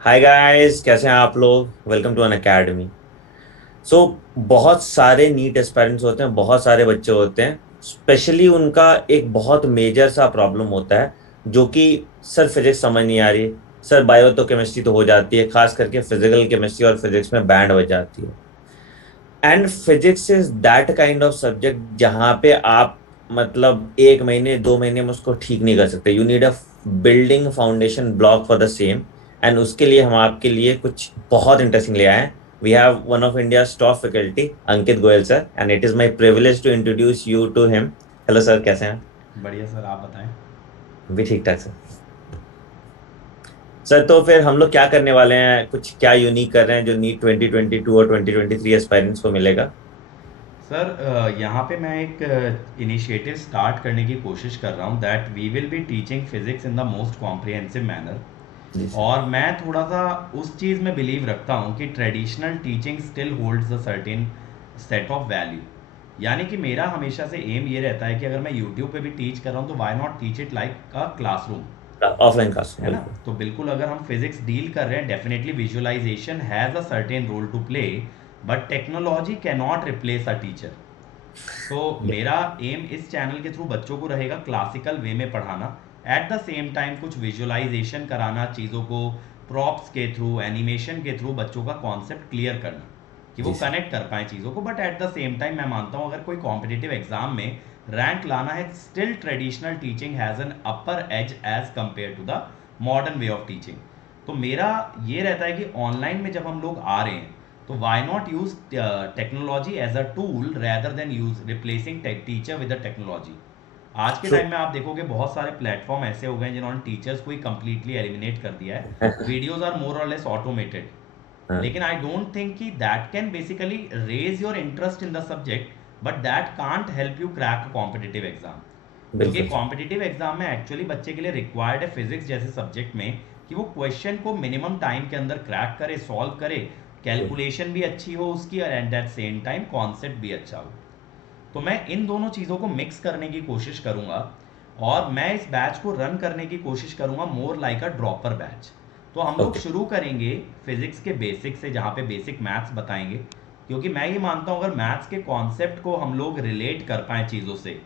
Hi guys, कैसे हैं आप लोग। Welcome to an academy. So बहुत सारे नीट एस्पायरेंट्स होते हैं, बहुत सारे बच्चे होते हैं। स्पेशली उनका एक बहुत मेजर सा प्रॉब्लम होता है, जो कि सर फिजिक्स समझ नहीं आ रही। सर बायो तो केमिस्ट्री तो हो जाती है, खास करके फिजिकल केमिस्ट्री और फिजिक्स में बैंड बज जाती है। And physics is that kind of subject जहां पे आप मतलब एक महीने 2 महीने में उसको ठीक नहीं कर सकते। You need a building foundation block for the same. And उसके लिए हम आपके लिए कुछ बहुत इंटरेस्टिंग ले आए हैं। We have one of India top faculty, Ankit Goyal sir, and it is my privilege to introduce you to him. Hello sir, कैसे हैं। बढ़िया सर, आप बताएं। भी ठीक ठाक सर। सर तो फिर हम लोग क्या करने वाले हैं, कुछ क्या यूनिक कर रहे हैं जो नीट 2022 और 2023 एस्पायरेंट्स को मिलेगा। सर यहाँ पे मैं एक इनिशिएटिव स्टार्ट करने की कोशिश कर रहा हूँ that we will be teaching physics in the most comprehensive manner. जी सर। और मैं थोड़ा सा उस चीज़ में बिलीव रखता हूँ कि traditional teaching still holds a certain set of value. यानी कि मेरा हमेशा से एम ये रहता है कि अगर मैं यूट्यूब पे भी टीच कर रहा हूँ तो why not teach it like a classroom. Offline class है ना? बिल्कुल। तो बिल्कुल अगर हम फिजिक्स डील कर रहे हैं, definitely visualisation has a certain role to play, but technology can not replace a teacher. तो मेरा एम इस चैनल के थ्रू बच्चों को रहेगा क्लासिकल वे में पढ़ाना, एट द सेम टाइम कुछ विजुअलाइजेशन कराना, चीज़ों को प्रॉप्स के थ्रू, एनिमेशन के थ्रू बच्चों का कॉन्सेप्ट क्लियर करना कि वो जी सर। कनेक्ट कर पाए चीज़ों को। But at the same time मैं मानता हूँ अगर कोई कॉम्पिटिटिव एग्जाम में रैंक लाना है, still traditional teaching has an upper edge edge compare to the modern way of teaching. तो मेरा ये रहता है कि ऑनलाइन में जब हम लोग आ रहे हैं तो why not use technology as a tool rather than use replacing teacher with the technology. आज के ट्रू। टाइम में आप देखोगे बहुत सारे प्लेटफॉर्म ऐसे हो गए हैं जिन्होंने टीचर्स को ही कंप्लीटली एलिमिनेट कर दिया है। वीडियोज आर मोर और लेस ऑटोमेटेड। हाँ। लेकिन आई डोंट थिंक कि that can basically raise your interest in the subject, but that can't help you crack competitive exam. क्योंकि बिल्कुल सर। कॉम्पिटिटिव एग्जाम में एक्चुअली बच्चे के लिए रिक्वायर्ड है फिजिक्स जैसे सब्जेक्ट में कि वो क्वेश्चन को मिनिमम टाइम के अंदर क्रैक करे, सॉल्व करे, कैलकुलेशन भी अच्छी हो उसकी और at that same time concept भी अच्छा हो। तो मैं इन दोनों चीज़ों को मिक्स करने की कोशिश करूंगा और मैं इस बैच को रन करने की कोशिश करूंगा मोर लाइक अ ड्रॉपर बैच। तो हम लोग ओके। शुरू करेंगे फिजिक्स के बेसिक से, जहाँ पे बेसिक मैथ्स बताएंगे, क्योंकि मैं ये मानता हूँ अगर मैथ्स के कॉन्सेप्ट को हम लोग रिलेट कर पाए चीज़ों से,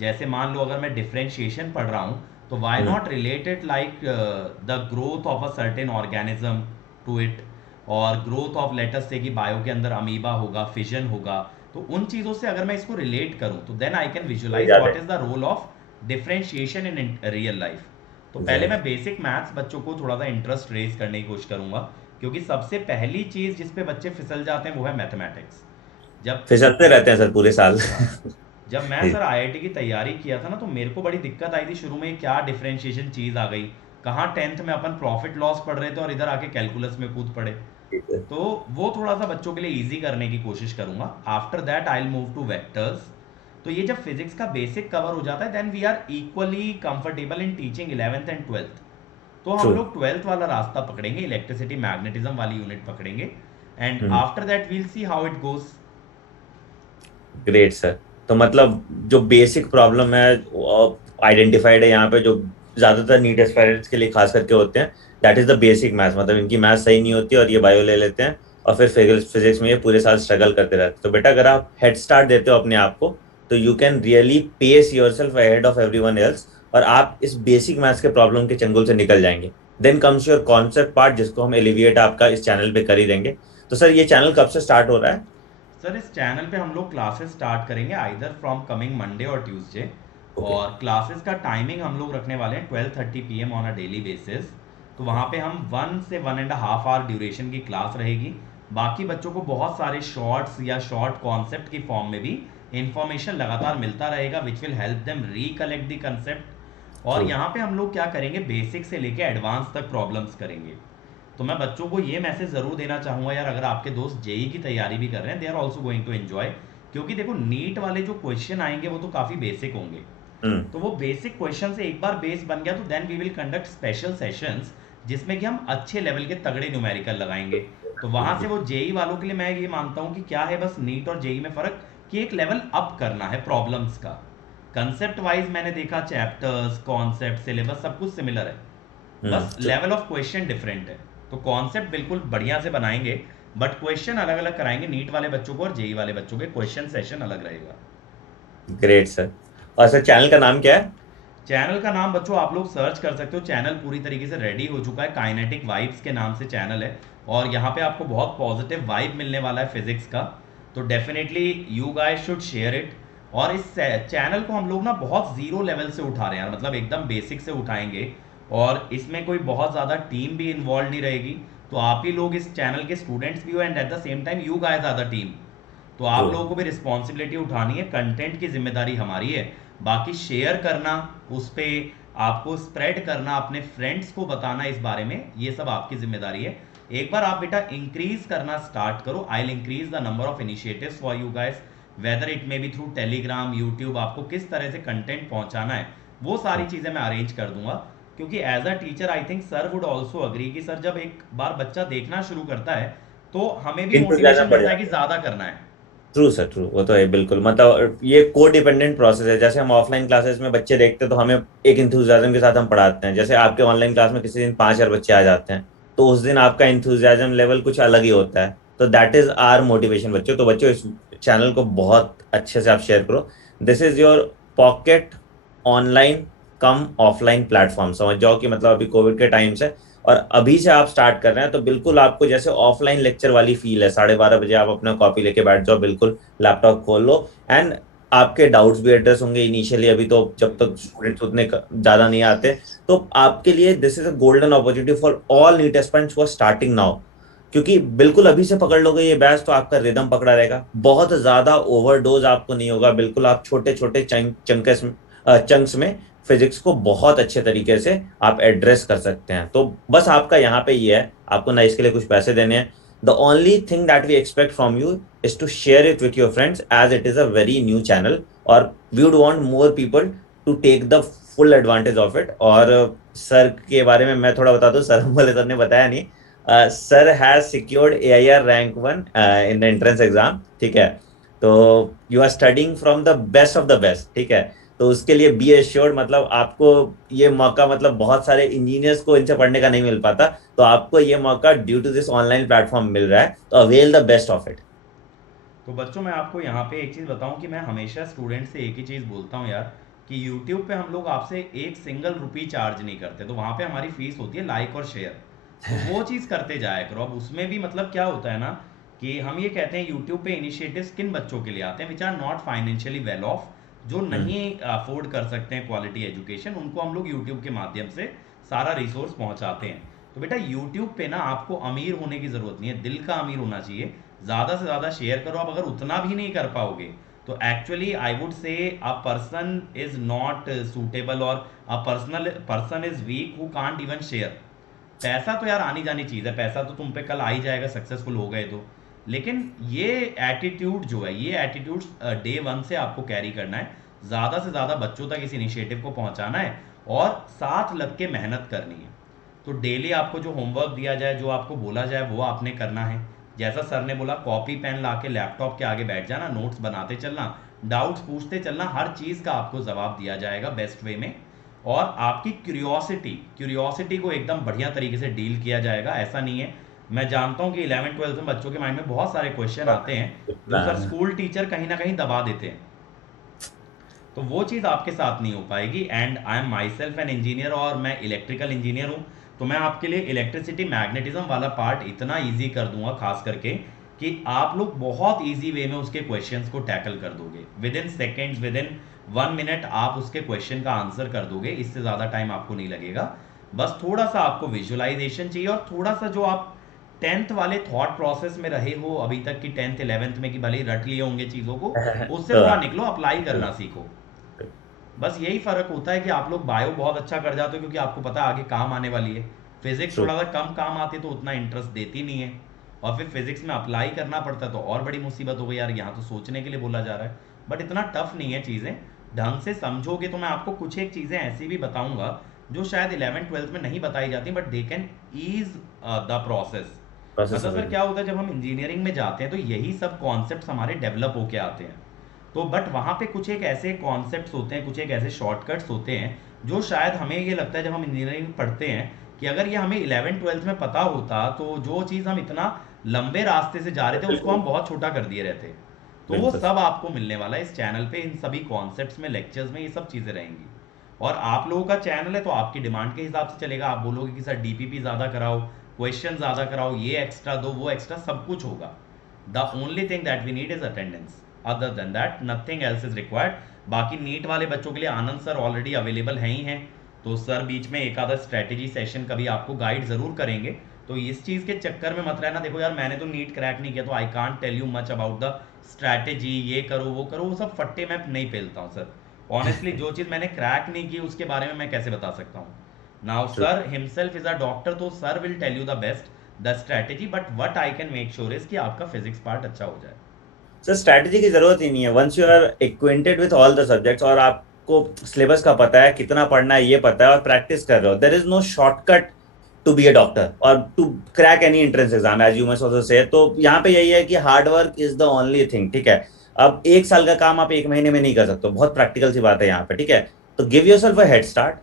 जैसे मान लो अगर मैं डिफरेंशिएशन पढ़ रहा हूँ तो why hmm. Not related like the growth of a certain organism to it, और ग्रोथ ऑफ लेटस से कि बायो के अंदर अमीबा होगा, फिजन होगा। तो उन चीज़ों से अगर मैं इसको रिलेट करूं तो देन आई कैन वही विजुलाइज ज्यादा व्हाट है। Is the role of differentiation in real life. तो पहले मैं एग्जैक्ट। बेसिक मैथ्स बच्चों को थोड़ा सा इंटरेस्ट रेज करने की कोशिश करूंगा, क्योंकि सबसे पहली चीज़ जिस पे बच्चे फिसल जाते हैं वो है मैथमेटिक्स। जब फिसलते रहते हैं सर पूरे साल। हाँ, जब मैं जी। सर आईआईटी की तैयारी किया था ना तो मेरे को बड़ी दिक्कत आई थी शुरू में, क्या डिफरेंशिएशन चीज़ आ गई। कहाँ टेंथ में अपन प्रॉफिट लॉस पढ़ रहे थे और इधर आके कैलकुलस में कूद पड़े। ठीक है। तो वो थोड़ा सा बच्चों के लिए इजी करने की कोशिश करूंगा। After that I will move two vectors. तो ये जब फिजिक्स का बेसिक कवर हो जाता है then we are equally comfortable in teaching 11th and 12th। तो हम ट्रू। लोग 12th वाला रास्ता पकड़ेंगे, इलेक्ट्रिसिटी मैग्नेटिज्म वाली यूनिट पकड़ेंगे, and hmm. After that we'll see how it goes. Great sir. तो मतलब जो बेसिक प्रॉब्लम है आइडेंटिफाइड है यहाँ पे, जो ज्यादातर नीट एस्पायरेंट्स के लिए खास करके होते हैं, that is the basic maths. मतलब इनकी मैथ सही नहीं होती और ये बायो ले लेते हैं, और फिर फिजिक्स में ये पूरे साल स्ट्रगल करते रहते हैं। तो बेटा अगर आप हेड स्टार्ट देते हो अपने आप को, तो you can really pace yourself ahead of everyone else, और आप इस बेसिक मैथ्स के प्रॉब्लम के चंगुल से निकल जाएंगे। Then comes your concept part, जिसको हम एलिविएट आपका इस चैनल पे कर ही देंगे। तो सर ये चैनल कब से स्टार्ट हो रहा है। सर इस चैनल पे हम लोग क्लासेस स्टार्ट करेंगे आइदर फ्रॉम कमिंग मंडे और ट्यूसडे। ओके। और क्लासेस का टाइमिंग हम लोग रखने वाले हैं 12:30 PM on a daily basis. तो वहाँ पे हम 1 से 1.5 आवर ड्यूरेशन की क्लास रहेगी। बाकी बच्चों को बहुत सारे शॉर्ट्स या शॉर्ट कॉन्सेप्ट की फॉर्म में भी इंफॉर्मेशन लगातार मिलता रहेगा which will help them recollect the concept. और ट्रू। यहाँ पे हम लोग क्या करेंगे, बेसिक से लेके एडवांस तक प्रॉब्लम्स करेंगे। तो मैं बच्चों को ये मैसेज ज़रूर देना चाहूँगा यार, अगर आपके दोस्त जेई की तैयारी भी कर रहे हैं they are also going to enjoy. क्योंकि देखो नीट वाले जो क्वेश्चन आएंगे वो तो काफ़ी बेसिक होंगे। हम्म। तो वो बेसिक क्वेश्चन से एक बार बेस बन गया तो then we will conduct special sessions जिसमें कि हम अच्छे लेवल के तगड़े न्यूमेरिकल लगाएंगे। तो वहाँ से वो जेई वालों के लिए मैं ये मानता हूँ कि क्या है, बस नीट और जेई में फ़र्क कि एक लेवल अप करना है प्रॉब्लम्स का। कंसेप्ट वाइज मैंने देखा चैप्टर्स, कॉन्सेप्ट, सिलेबस सब कुछ सिमिलर है, बस true. Level of question different है। तो कॉन्सेप्ट बिल्कुल बढ़िया से बनाएंगे, बट क्वेश्चन अलग अलग कराएंगे, नीट वाले बच्चों को और जेई वाले बच्चों के क्वेश्चन सेशन अलग रहेगा। Great sir. और सर चैनल का नाम क्या है? चैनल का नाम बच्चों आप लोग सर्च कर सकते हो, चैनल पूरी तरीके से रेडी हो चुका है, काइनेटिक वाइब्स के नाम से चैनल है। और यहाँ पे आपको बहुत पॉजिटिव वाइब मिलने वाला है फिजिक्स का। तो definitely you guys should share it. और इस चैनल को हम लोग ना बहुत जीरो लेवल से उठा रहे हैं यार, मतलब एकदम बेसिक से उठाएंगे। और इसमें कोई बहुत ज़्यादा टीम भी इन्वॉल्व नहीं रहेगी। तो आप ही लोग इस चैनल के स्टूडेंट्स भी हो, and at the same time you guys are the team. तो ट्रू। आप लोगों को भी रिस्पॉन्सिबिलिटी उठानी है, कंटेंट की जिम्मेदारी हमारी है। बाकी शेयर करना, उस पर आपको स्प्रेड करना, अपने फ्रेंड्स को बताना इस बारे में, ये सब आपकी जिम्मेदारी है। एक बार आप बेटा इंक्रीज करना स्टार्ट करो, I will increase the number of initiatives for you guys, whether it may be through Telegram, YouTube, आपको किस तरह से कंटेंट पहुंचाना है वो सारी चीज़ें मैं अरेंज कर दूंगा। क्योंकि as a teacher I think sir would also agree कि सर जब एक बार बच्चा देखना शुरू करता है तो हमें भी मोटिवेशन इंथुजियाज्म बढ़ मिलता है कि जाता है। ज़्यादा करना है। ट्रू सर, ट्रू, वो तो है बिल्कुल। मतलब ये को डिपेंडेंट प्रोसेस है। जैसे हम ऑफलाइन क्लासेस में बच्चे देखते हैं तो हमें एक इंथुजियाज्म के साथ हम पढ़ाते हैं। जैसे आपके ऑनलाइन क्लास में किसी दिन 5,000 बच्चे आ जाते हैं, तो उस दिन आपका इंथुजियाज्म लेवल कुछ अलग ही होता है। तो दैट इज आर मोटिवेशन बच्चों। तो बच्चों इस चैनल को बहुत अच्छे से आप शेयर करो। This is your pocket online come offline platform, समझ जाओ कि मतलब अभी कोविड के टाइम से और अभी से आप स्टार्ट कर रहे हैं तो बिल्कुल आपको जैसे ऑफलाइन लेक्चर वाली फील है। 12:30 बजे आप अपना कॉपी लेके बैठ जाओ, बिल्कुल लैपटॉप खोल लो, एंड आपके डाउट्स भी एड्रेस होंगे इनिशियली। अभी तो जब तक स्टूडेंट्स उतने ज्यादा नहीं आते, तो आपके लिए this is a golden opportunity for all NEET aspirants who are starting now. क्योंकि बिल्कुल अभी से पकड़ लोगे ये बैच तो आपका रिदम पकड़ा रहेगा, बहुत ज्यादा ओवरडोज आपको नहीं होगा। बिल्कुल आप छोटे छोटे चंक्स में फिजिक्स को बहुत अच्छे तरीके से आप एड्रेस कर सकते हैं। तो बस आपका यहाँ पे ये है, आपको ना इसके लिए कुछ पैसे देने हैं। The only thing that we expect from you is to share it with your friends, as it is a very new channel, और we would want more people to take the full advantage of it. और sir के बारे में मैं थोड़ा बता दूं, sir बोले सर ने बताया नहीं। Sir has secured AIR rank 1 in the entrance exam, ठीक है। तो you are studying from the best of the best, ठीक है। तो उसके लिए बी एश्योर्ड, मतलब आपको ये मौका, मतलब बहुत सारे इंजीनियर्स को इनसे पढ़ने का नहीं मिल पाता, तो आपको ये मौका due to this online platform मिल रहा है, तो avail the best of it. तो बच्चों मैं आपको यहाँ पे एक चीज़ बताऊँ कि मैं हमेशा स्टूडेंट से एक ही चीज़ बोलता हूँ यार, कि यूट्यूब पे हम लोग आपसे एक सिंगल रुपी चार्ज नहीं करते, तो वहाँ पे हमारी फीस होती है लाइक और शेयर। तो वो चीज़ करते जाया करो। अब उसमें भी मतलब क्या होता है ना, कि हम ये कहते हैं यूट्यूब पे इनिशिएटिव्स किन बच्चों के लिए आते हैं, which are not financially well off, जो हम्म। नहीं अफोर्ड कर सकते हैं क्वालिटी एजुकेशन, उनको हम लोग यूट्यूब के माध्यम से सारा रिसोर्स पहुंचाते हैं। तो बेटा यूट्यूब पे ना आपको अमीर होने की ज़रूरत नहीं है, दिल का अमीर होना चाहिए। ज़्यादा से ज़्यादा शेयर करो। आप अगर उतना भी नहीं कर पाओगे तो actually I would say a person is not suitable, और a person is weak who can't even share. पैसा तो यार आनी जानी चीज़ है, पैसा तो तुम पे कल आ ही जाएगा सक्सेसफुल हो गए तो। लेकिन ये एटीट्यूड जो है, ये एटीट्यूड डे वन से आपको कैरी करना है, ज़्यादा से ज़्यादा बच्चों तक इस इनिशिएटिव को पहुंचाना है, और साथ लग के मेहनत करनी है। तो डेली आपको जो होमवर्क दिया जाए, जो आपको बोला जाए वो आपने करना है। जैसा सर ने बोला, कॉपी पेन ला के लैपटॉप के आगे बैठ जाना, नोट्स बनाते चलना, डाउट्स पूछते चलना, हर चीज़ का आपको जवाब दिया जाएगा बेस्ट वे में। और आपकी क्यूरियोसिटी क्यूरियोसिटी को एकदम बढ़िया तरीके से डील किया जाएगा। ऐसा नहीं है, मैं जानता हूँ कि 11वीं 12वीं में बच्चों के माइंड में बहुत सारे क्वेश्चन आते हैं जो इतना सर है। स्कूल टीचर कहीं ना कहीं दबा देते हैं। तो वो चीज़ आपके साथ नहीं हो पाएगी। And I am my self an engineer, और मैं इलेक्ट्रिकल इंजीनियर हूँ। तो मैं आपके लिए इलेक्ट्रिसिटी मैग्नेटिज्म वाला पार्ट इतना ईजी कर दूंगा खास करके, कि आप लोग बहुत ईजी वे में उसके क्वेश्चंस को टैकल कर दोगे। With in seconds, with in 1 minute आप उसके क्वेश्चन का आंसर कर दोगे। इससे ज़्यादा टाइम आपको नहीं लगेगा। बस थोड़ा सा आपको विजुअलाइजेशन चाहिए, और थोड़ा सा जो आप टेंथ वाले थॉट प्रोसेस में रहे हो अभी तक, कि 10th 11th में कि भले ही रट लिए होंगे चीज़ों को, उससे तो थोड़ा निकलो, अप्लाई करना सीखो। बस यही फर्क होता है कि आप लोग बायो बहुत अच्छा कर जाते हो क्योंकि आपको पता है आगे काम आने वाली है। Physics true. थोड़ा सा कम काम आती है तो उतना इंटरेस्ट देती नहीं है, और फिर फिजिक्स में अप्लाई करना पड़ता है तो और बड़ी मुसीबत हो गई यार, यहाँ तो सोचने के लिए बोला जा रहा है। बट इतना टफ नहीं है चीज़ें, ढंग से समझोगे तो। मैं आपको कुछ एक चीज़ें ऐसी भी बताऊंगा जो शायद 11th 12th में नहीं बताई जाती, but they can ease the process. Process मतलब ऑफ सर क्या होता है, जब हम इंजीनियरिंग में जाते हैं तो यही सब कॉन्सेप्ट हमारे डेवलप होके आते हैं। तो बट वहाँ पे कुछ एक ऐसे कॉन्सेप्ट्स होते हैं, कुछ एक ऐसे शॉर्टकट्स होते हैं, जो शायद हमें ये लगता है जब हम इंजीनियरिंग पढ़ते हैं कि अगर ये हमें 11th-12th में पता होता तो जो चीज़ हम इतना लंबे रास्ते से जा रहे थे उसको हम बहुत छोटा कर दिए रहते। तो वो बिल्कुल। सब आपको मिलने वाला है इस चैनल पे, इन सभी कॉन्सेप्ट्स में, लेक्चर्स में ये सब चीज़ें रहेंगी। और आप लोगों का चैनल है तो आपकी डिमांड के हिसाब से चलेगा। आप बोलोगे कि सर डीपीपी ज़्यादा कराओ, क्वेश्चन ज़्यादा कराओ, ये एक्स्ट्रा दो, वो एक्स्ट्रा, सब कुछ होगा। The only thing that we need is attendance, other than that nothing else is required. बाकी नीट वाले बच्चों के लिए आनंद सर ऑलरेडी अवेलेबल हैं ही हैं, तो सर बीच में एक आधा स्ट्रैटेजी सेशन कभी आपको गाइड ज़रूर करेंगे। तो इस चीज़ के चक्कर में मत रहना। देखो यार, मैंने तो नीट क्रैक नहीं किया तो I can't tell you much about the strategy, ये करो वो करो, वो सब फट्टे मैं नहीं पेलता हूँ सर। ऑनेस्टली जो चीज़ मैंने क्रैक नहीं की उसके बारे में मैं कैसे बता सकता हूँ। Now true. Sir himself is a doctor, तो sir will tell you the best the strategy, but what I can make sure is कि आपका फिजिक्स पार्ट अच्छा हो जाए। सर स्ट्रैटेजी की जरूरत ही नहीं है, once you are acquainted with all the subjects और आपको सिलेबस का पता है, कितना पढ़ना है ये पता है, और प्रैक्टिस कर रहे हो, there is no shortcut to be a doctor और to crack any entrance exam, as you must also say. तो यहाँ पे यही है कि hard work is the only thing, ठीक है। अब 1 साल का काम आप 1 महीने में नहीं कर सकते, बहुत प्रैक्टिकल सी बात है यहाँ पे, ठीक है। तो give your self a head start,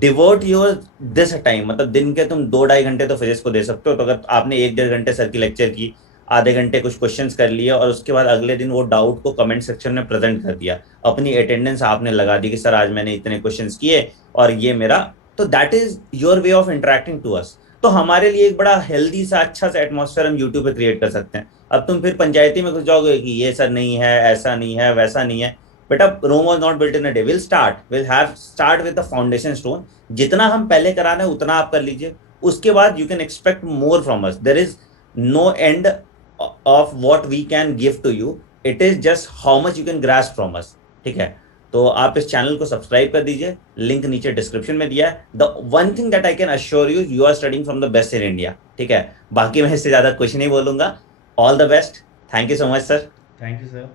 devote your this time, मतलब दिन के तुम 2-2.5 घंटे तो फिजिक्स को दे सकते हो। तो अगर आपने 1-1.5 घंटे सर की लेक्चर की, आधे घंटे कुछ क्वेश्चंस कर लिए, और उसके बाद अगले दिन वो डाउट को कमेंट सेक्शन में प्रेजेंट कर दिया, अपनी अटेंडेंस आपने लगा दी कि सर आज मैंने इतने क्वेश्चंस किए और ये मेरा, तो that is your way of interacting to us. तो हमारे लिए एक बड़ा हेल्दी सा अच्छा सा एटमॉस्फेयर हम यूट्यूब पे क्रिएट कर सकते हैं। अब तुम फिर पंचायती में घुस जाओगे कि ये सर नहीं है, ऐसा नहीं है, वैसा नहीं है। बेटा, Rome was not built in a day, will start with the foundation stone. जितना हम पहले करा रहे हैं उतना आप कर लीजिए, उसके बाद you can expect more from us. There is no end of what we can give to you, it is just how much you can grasp from us, ठीक है। तो आप इस चैनल को सब्सक्राइब कर दीजिए, लिंक नीचे डिस्क्रिप्शन में दिया है। The one thing that I can assure you, you are studying from the best in India, ठीक है। बाकी मैं इससे ज्यादा कुछ नहीं बोलूंगा। All the best, thank you so much sir. Thank you sir.